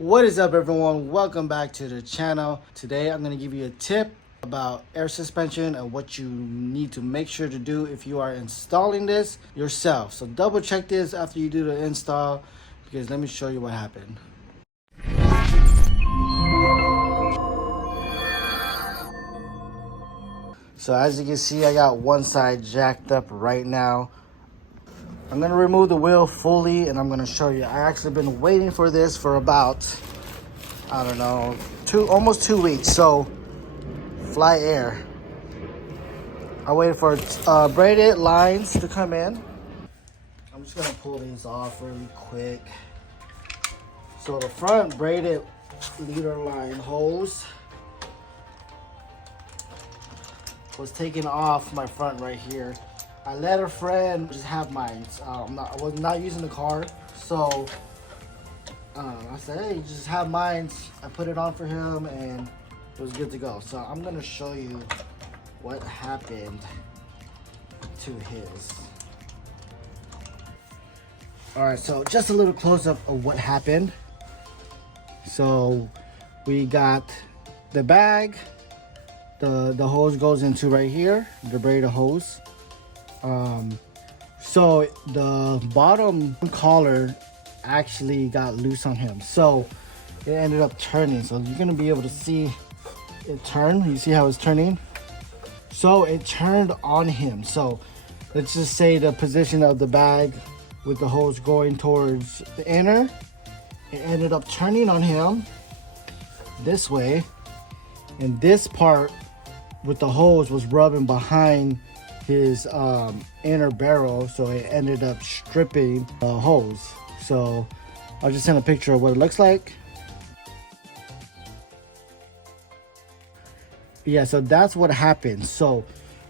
What is up, everyone? Welcome back to the channel. Today I'm going to give you a tip about air suspension and what you need to make sure to do if you are installing this yourself. So double check this after you do the install, because let me show you what happened. So as you can see, I got one side jacked up right now. I'm going to remove the wheel fully and I'm going to show you. I actually been waiting for this for about, I don't know, almost 2 weeks. So fly air. I waited for braided lines to come in. I'm just going to pull these off really quick. So the front braided leader line hose was taken off my front right here. I let a friend just have mine. I was not using the car, so I said, hey, just have mine. I put it on for him and it was good to go. So I'm gonna show you what happened to his. All right, so just a little close up of what happened. So we got the bag, the hose goes into right here, the braided hose. So the bottom collar actually got loose on him, so it ended up turning. So you're gonna be able to see it turn. You see how it's turning? So it turned on him. So let's just say the position of the bag with the hose going towards the inner, it ended up turning on him this way, and this part with the hose was rubbing behind his inner barrel, so it ended up stripping the hose. So I'll just send a picture of what it looks like. Yeah, so that's what happened. So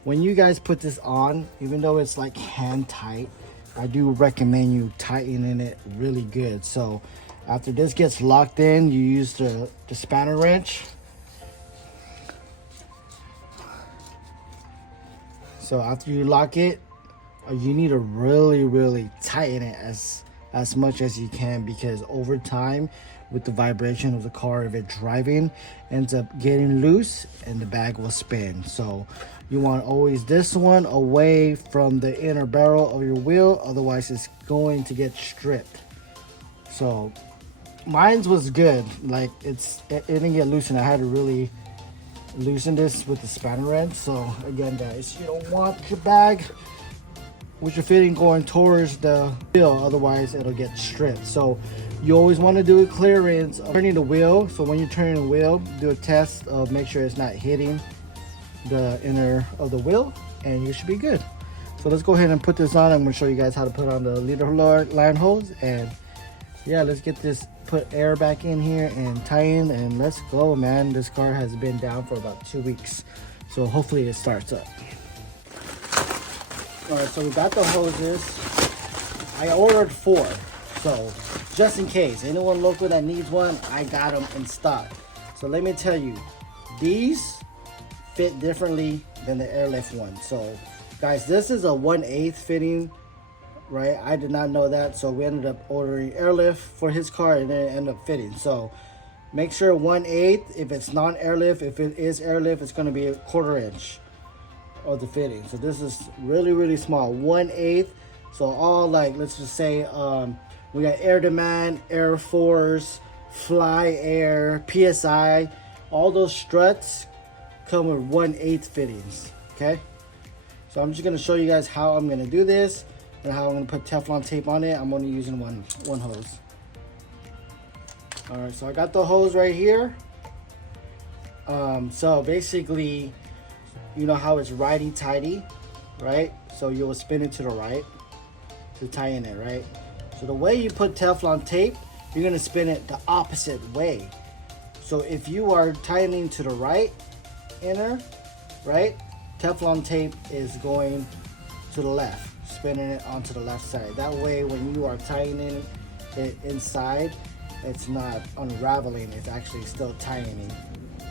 when you guys put this on, even though it's like hand tight, I do recommend you tightening it really good. So after this gets locked in, you use the spanner wrench. So after you lock it, you need to really tighten it as much as you can, because over time with the vibration of the car, if it's driving, ends up getting loose and the bag will spin. So you want always this one away from the inner barrel of your wheel, otherwise it's going to get stripped. So mine's was good, like it didn't get loosened. I had to really loosen this with the spanner wrench. So again, guys, you don't want your bag with your fitting going towards the wheel, otherwise it'll get stripped. So you always want to do a clearance of turning the wheel. So when you're turning the wheel, do a test of make sure it's not hitting the inner of the wheel, and you should be good. So let's go ahead and put this on. I'm going to show you guys how to put on the leader line hose, and yeah, let's get this, put air back in here and tie in, and let's go, man. This car has been down for about 2 weeks, so hopefully it starts up. All right, so we got the hoses. I ordered 4, so just in case anyone local that needs one, I got them in stock. So let me tell you, these fit differently than the airlift one. So guys, this is a 1/8 fitting, right? I did not know that, so we ended up ordering airlift for his car and then it ended up fitting. So make sure 1/8 if it's non-airlift. If it is airlift, it's going to be a 1/4 inch of the fitting. So this is really small, 1/8. So all, like, let's just say we got air demand, air force, fly air, PSI, all those struts come with 1/8 fittings. Okay, so I'm just going to show you guys how I'm going to do this and how I'm going to put Teflon tape on it. I'm only using one hose. All right, so I got the hose right here. So basically, you know how it's righty-tighty, right? So you'll spin it to the right to tie in it, right? So the way you put Teflon tape, you're going to spin it the opposite way. So if you are tightening to the right inner, right, Teflon tape is going to the left, spinning it onto the left side. That way when you are tightening it inside, it's not unraveling, it's actually still tightening.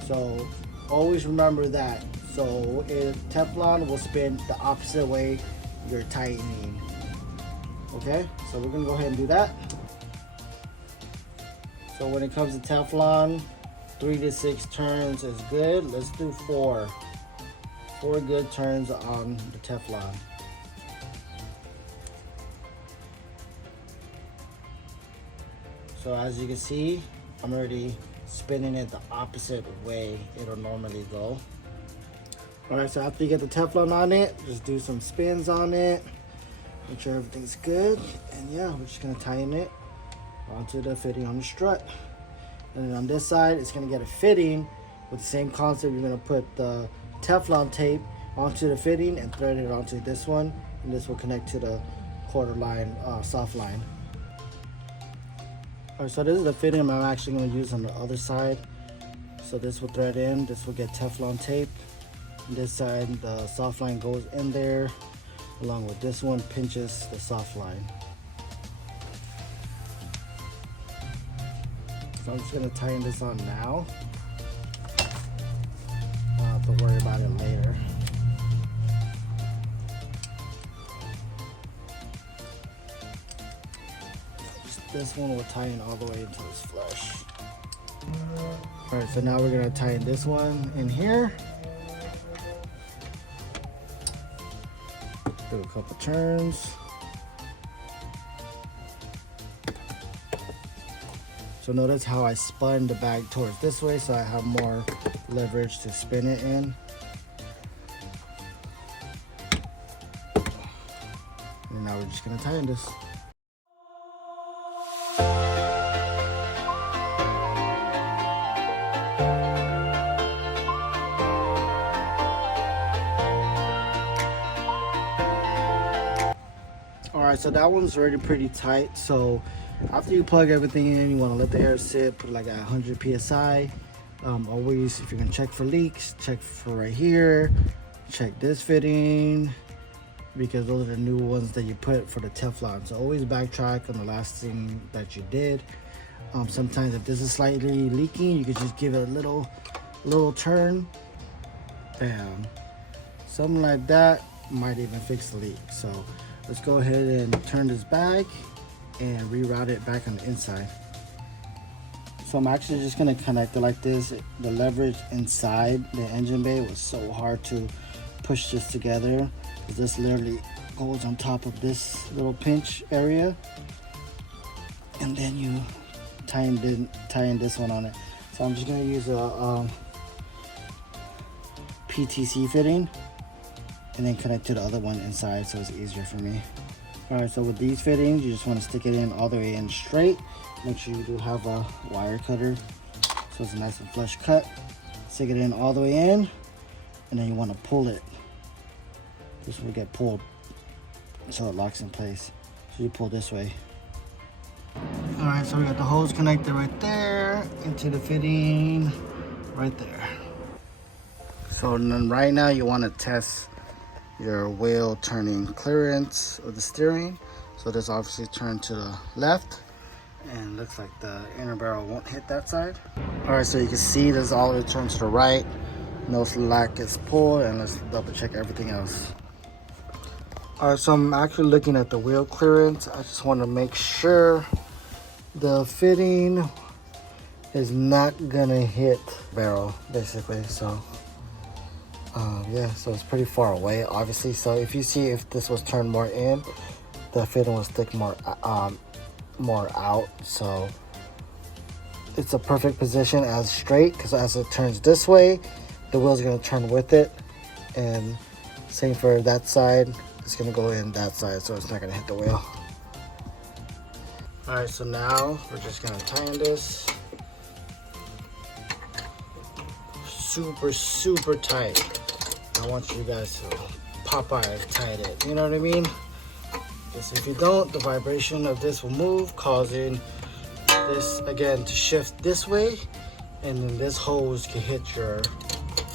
So always remember that. So Teflon will spin the opposite way you're tightening. Okay, so we're gonna go ahead and do that. So when it comes to Teflon, 3 to 6 turns is good. Let's do 4. 4 good turns on the Teflon. So as you can see, I'm already spinning it the opposite way it'll normally go. Alright, so after you get the Teflon on it, just do some spins on it. Make sure everything's good. And yeah, we're just gonna tighten it onto the fitting on the strut. And then on this side, it's gonna get a fitting with the same concept. You're gonna put the Teflon tape onto the fitting and thread it onto this one. And this will connect to the quarter line, soft line. Alright, so this is the fitting I'm actually gonna use on the other side. So this will thread in, this will get Teflon tape. On this side, the soft line goes in there, along with this one pinches the soft line. So I'm just gonna tighten this on now. I'll have to worry about it later. This one will tighten all the way until it's flush. Alright, so now we're gonna tighten this one in here. Do a couple turns. So notice how I spun the bag towards this way so I have more leverage to spin it in. And now we're just gonna tighten this. Alright, so that one's already pretty tight. So after you plug everything in, you want to let the air sit, put it like at 100 psi. Always, if you're gonna check for leaks, check for right here, check this fitting, because those are the new ones that you put for the Teflon. So always backtrack on the last thing that you did. Sometimes if this is slightly leaking, you could just give it a little turn. Bam. Something like that might even fix the leak. So let's go ahead and turn this back and reroute it back on the inside. So I'm actually just gonna connect it like this. The leverage inside the engine bay was so hard to push this together. This literally goes on top of this little pinch area. And then you tie in this one on it. So I'm just gonna use a PTC fitting and then connect to the other one inside so it's easier for me. Alright, so with these fittings, you just want to stick it in all the way in straight. Make sure you do have a wire cutter so it's a nice and flush cut. Stick it in all the way in, and then you want to pull it. This will get pulled so it locks in place. So you pull this way. Alright, so we got the hose connected right there into the fitting right there. So then right now you want to test your wheel turning clearance of the steering. So this obviously turned to the left, and looks like the inner barrel won't hit that side. All right, so you can see this all the way turned to the right. No slack is pulled, and let's double check everything else. All right, so I'm actually looking at the wheel clearance. I just want to make sure the fitting is not gonna hit barrel, basically. So yeah, so it's pretty far away, obviously. So if you see, if this was turned more in, the fitting will stick more out. So it's a perfect position as straight, because as it turns this way, the wheel's gonna turn with it. And same for that side, it's gonna go in that side, so it's not gonna hit the wheel. All right, so now we're just gonna tighten this. Super tight. I want you guys to Popeye tight it, you know what I mean? Because if you don't, the vibration of this will move, causing this again to shift this way, and then this hose can hit your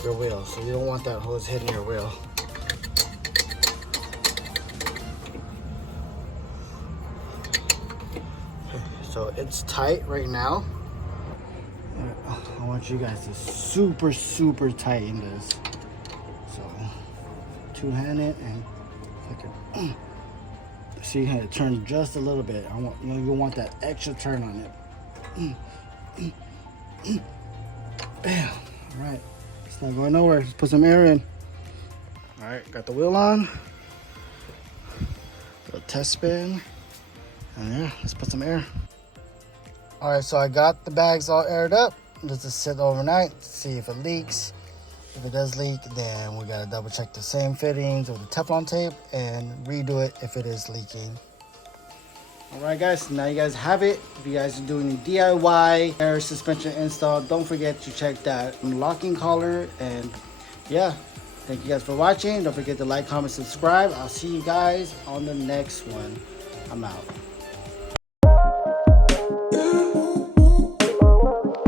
wheel. So you don't want that hose hitting your wheel. So it's tight right now. I want you guys to super tighten this. So two-hand it and see how it turns just a little bit. You want that extra turn on it. Bam. All right, it's not going nowhere. Let's put some air in. All right, got the wheel on. A test spin. And yeah, let's put some air. All right, so I got the bags all aired up. Let's just sit overnight, see if it leaks. If it does leak, then we gotta double check the same fittings with the Teflon tape and redo it if it is leaking. All right, guys, now you guys have it. If you guys are doing DIY air suspension install, don't forget to check that locking collar. And yeah, thank you guys for watching. Don't forget to like, comment, subscribe. I'll see you guys on the next one. I'm out.